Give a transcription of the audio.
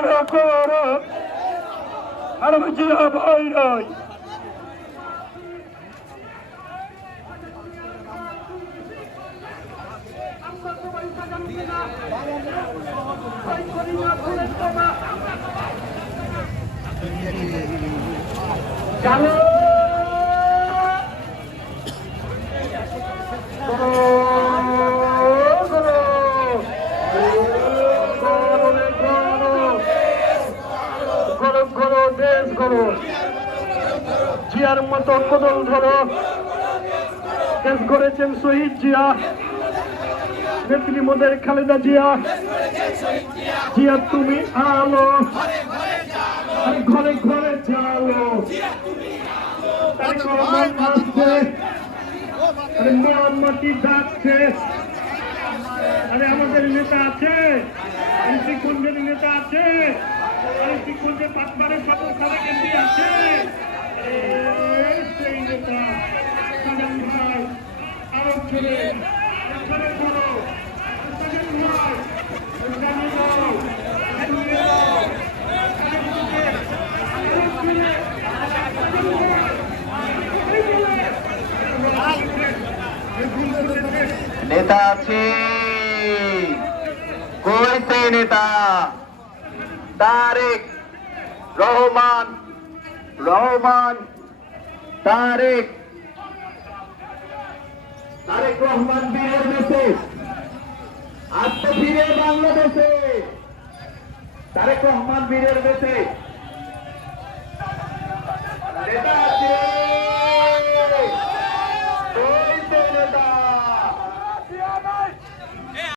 করো করো। আর জিয়া ভাই নাই। জানো করো করো দেশ করো জিয়ার মতো কদল ধরো। দেশ করেছেন শহীদ জিয়া। নেত্রী মোদের খালেদা জিয়া। জিয়া, তুমি আলো। ঘরে ঘরে জালো। আমাদের নেতা আছে। নেতা আছে। পাঁচবারের সাথে সারা কেন্দ্রে আছে আরে সেই নেতা সাজান ভাই আরও ছেলে ছেলে করো সাজান ভাই জানি দাও জানি দাও নেতা আছে। কই সেই নেতা? তারেক রহমান রহমান তারেক। তারেক রহমান বীরের দেশে আজ তো ফিরে বাংলাদেশে। তারেক রহমান বীরের দেশে